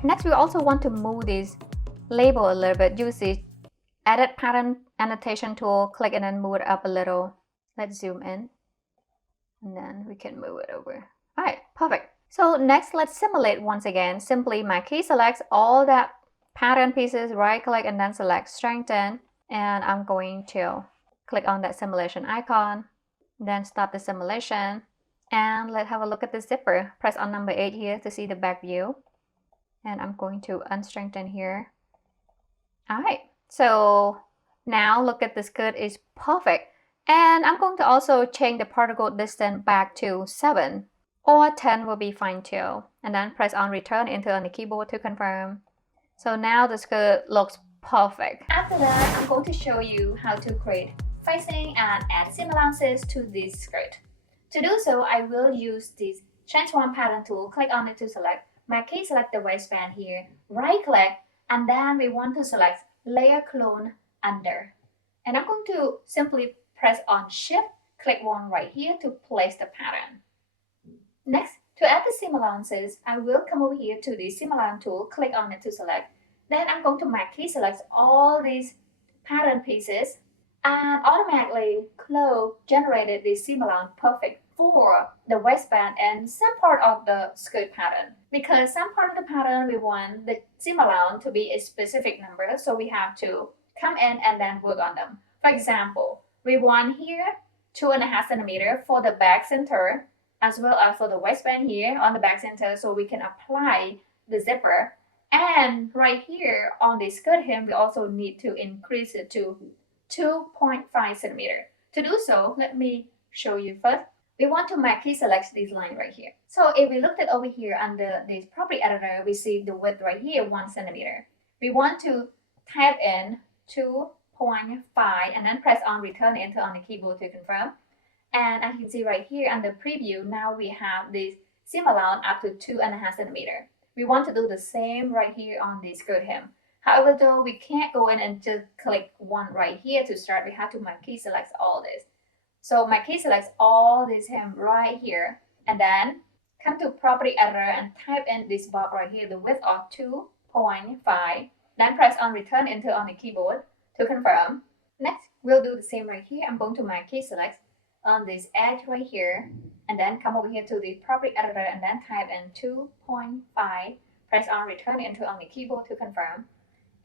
Alright, next we also want to move this label a little bit. Use the Edit Pattern Annotation tool, click and then move it up a little. Let's zoom in. And then we can move it over. Alright, perfect. So next, let's simulate once again. Simply my key selects all that pattern pieces, right click and then select strengthen. And I'm going to click on that simulation icon. Then stop the simulation. And let's have a look at the zipper. Press on number 8 here to see the back view. And I'm going to unstrengthen here. Alright, so now look at the skirt is perfect. And I'm going to also change the particle distance back to 7 or 10 will be fine too. And then press on return enter on the keyboard to confirm. So now the skirt looks perfect. After that, I'm going to show you how to create facing and add seam allowances to this skirt. To do so, I will use this transform pattern tool. Click on it to select my key, select the waistband here, right click, and then we want to select layer clone under. And I'm going to simply press on shift, click one right here to place the pattern. Next, to add the seam allowances, I will come over here to the seam allowance tool, click on it to select. Then I'm going to make key select all these pattern pieces, and automatically CLO generated the seam allowance perfect for the waistband and some part of the skirt pattern. Because some part of the pattern we want the seam allowance to be a specific number, so we have to come in and then work on them. For example, we want here 2.5 centimeters for the back center, as well as for the waistband here on the back center, so we can apply the zipper. And right here on the skirt hem, we also need to increase it to 2.5 centimeters. To do so, let me show you first. We want to make key select this line right here. So if we looked at over here under this property editor, we see the width right here, 1 centimeter. We want to type in 2.5 and then press on return enter on the keyboard to confirm. And as you can see right here under preview, now we have this seam allowance up to 2.5 centimeters. We want to do the same right here on the skirt hem. However, though, we can't go in and just click one right here to start. We have to make key select all this. So my key selects all this hem right here, and then come to property editor and type in this box right here, the width of 2.5. Then press on return enter on the keyboard to confirm. Next, we'll do the same right here. I'm going to make key select on this edge right here, and then come over here to the property editor and then type in 2.5. Press on return enter on the keyboard to confirm.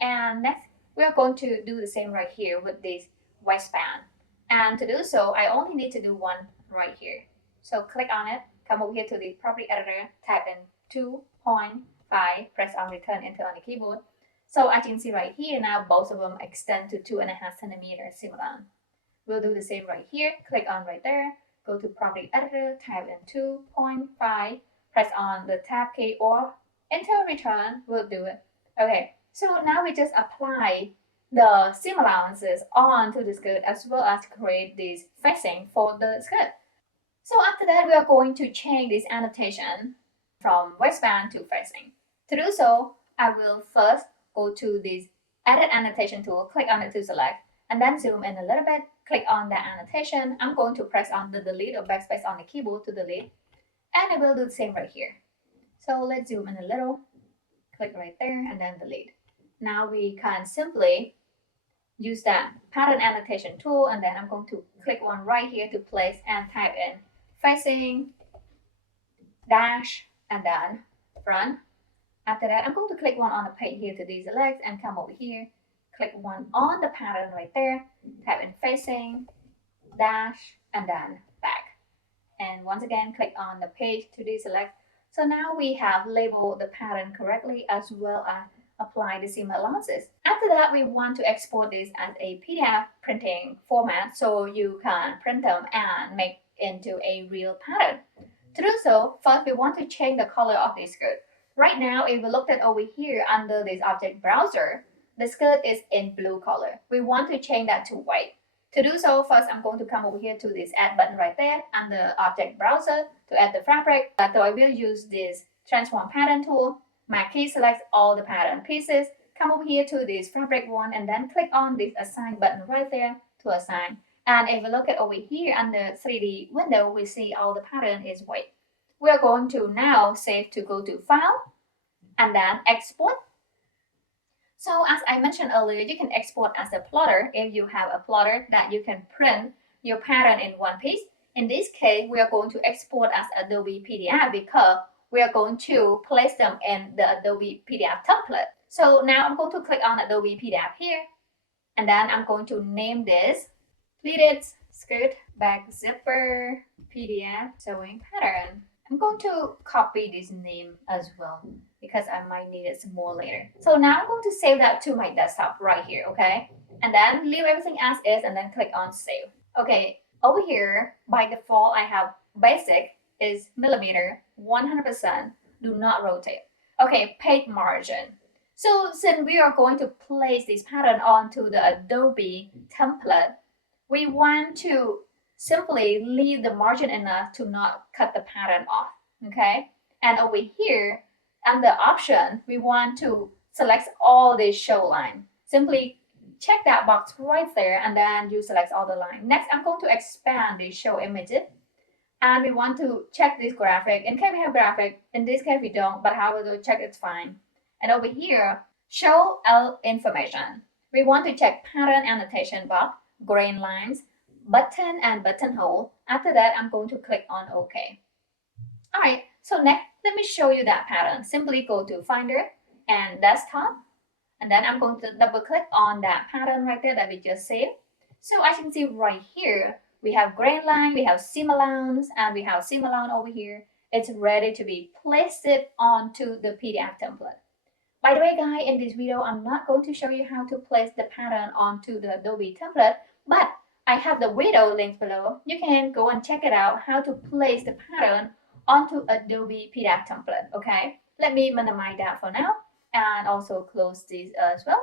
And next, we are going to do the same right here with this waistband. And to do so, I only need to do one right here. So click on it, come over here to the property editor, type in 2.5, press on return enter on the keyboard. So as you can see right here, now both of them extend to 2.5 centimeters seam allowance. We'll do the same right here, click on right there, go to property editor, type in 2.5, press on the tab key or enter return, we'll do it. Okay, so now we just apply the seam allowances onto the skirt as well as create this facing for the skirt. So after that, we are going to change this annotation from waistband to facing. To do so, I will first go to this edit annotation tool, click on it to select, and then zoom in a little bit, click on the annotation. I'm going to press on the delete or backspace on the keyboard to delete, and I will do the same right here. So let's zoom in a little, click right there, and then delete. Now we can simply use that pattern annotation tool, and then I'm going to click one right here to place and type in facing dash and then front. After that, I'm going to click one on the page here to deselect and come over here, click one on the pattern right there, type in facing dash and then back. And once again, click on the page to deselect. So now we have labeled the pattern correctly as well as apply the seam allowances. After that, we want to export this as a PDF printing format so you can print them and make into a real pattern. To do so, first we want to change the color of this skirt. Right now, if we look at over here under this object browser, the skirt is in blue color. We want to change that to white. To do so, first I'm going to come over here to this add button right there under object browser to add the fabric. So I will use this transform pattern tool. My key selects all the pattern pieces, come over here to this fabric one and then click on this assign button right there to assign. And if we look at over here under 3D window, we see all the pattern is white. We are going to now save to go to file and then export. So as I mentioned earlier, you can export as a plotter if you have a plotter that you can print your pattern in one piece. In this case, we are going to export as Adobe PDF because we are going to place them in the Adobe PDF template. So now I'm going to click on Adobe PDF here, and then I'm going to name this Pleated Skirt Back Zipper PDF Sewing Pattern. I'm going to copy this name as well because I might need it some more later. So now I'm going to save that to my desktop right here, okay? And then leave everything as is and then click on save. Okay, over here, by default, I have basic is millimeter, 100%, do not rotate. Okay, page margin. So since we are going to place this pattern onto the Adobe template, we want to simply leave the margin enough to not cut the pattern off, okay? And over here, under option, we want to select all the show line. Simply check that box right there and then you select all the line. Next, I'm going to expand the show images. And we want to check this graphic. In case we have graphic, in this case we don't, but however, check it's fine. And over here, show all information. We want to check pattern annotation box, grain lines, button and buttonhole. After that, I'm going to click on OK. All right, so next, let me show you that pattern. Simply go to Finder and Desktop. And then I'm going to double click on that pattern right there that we just saved. So as you can see right here, we have grain line, we have seam allowance, and we have seam allowance over here. It's ready to be placed onto the PDF template. By the way, guys, in this video, I'm not going to show you how to place the pattern onto the Adobe template, but I have the video linked below. You can go and check it out, how to place the pattern onto Adobe PDF template, okay? Let me minimize that for now and also close this as well.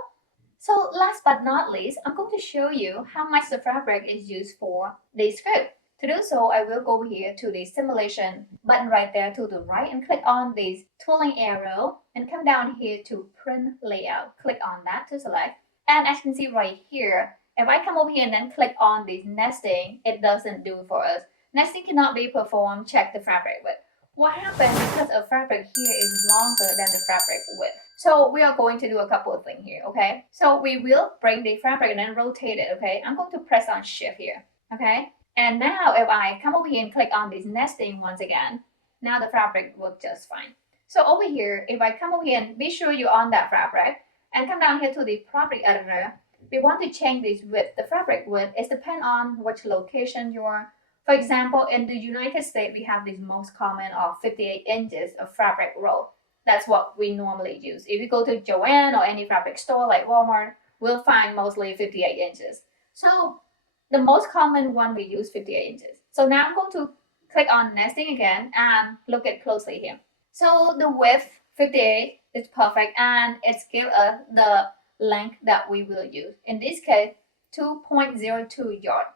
So last but not least, I'm going to show you how much the fabric is used for this script. To do so, I will go over here to the simulation button right there to the right and click on this twirling arrow and come down here to print layout. Click on that to select. And as you can see right here, if I come over here and then click on this nesting, it doesn't do it for us. Nesting cannot be performed, check the fabric width. What happens because a fabric here is longer than the fabric width. So we are going to do a couple of things here, okay? So we will bring the fabric and then rotate it, okay? I'm going to press on shift here, okay? And now if I come over here and click on this nesting once again, now the fabric works just fine. So over here, if I come over here and be sure you're on that fabric and come down here to the property editor, we want to change this width. The fabric width is depend on which location you are. For example, in the United States, we have this most common of 58 inches of fabric roll. That's what we normally use. If you go to Joann or any fabric store like Walmart, we'll find mostly 58 inches. So the most common one we use 58 inches. So now I'm going to click on nesting again and look at closely here. So the width 58 is perfect and it's give us the length that we will use. In this case, 2.02 yard.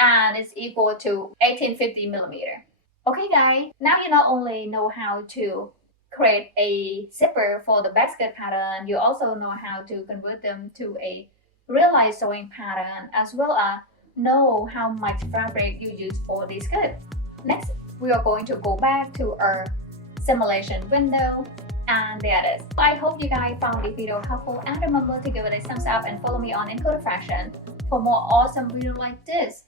And it's equal to 1850 millimeter. Okay guys, now you not only know how to create a zipper for the basket pattern, you also know how to convert them to a real-life sewing pattern, as well as know how much fabric you use for this skirt. Next, we are going to go back to our simulation window, and there it is. I hope you guys found this video helpful, and remember to give it a thumbs up and follow me on Encoder Fashion for more awesome videos like this.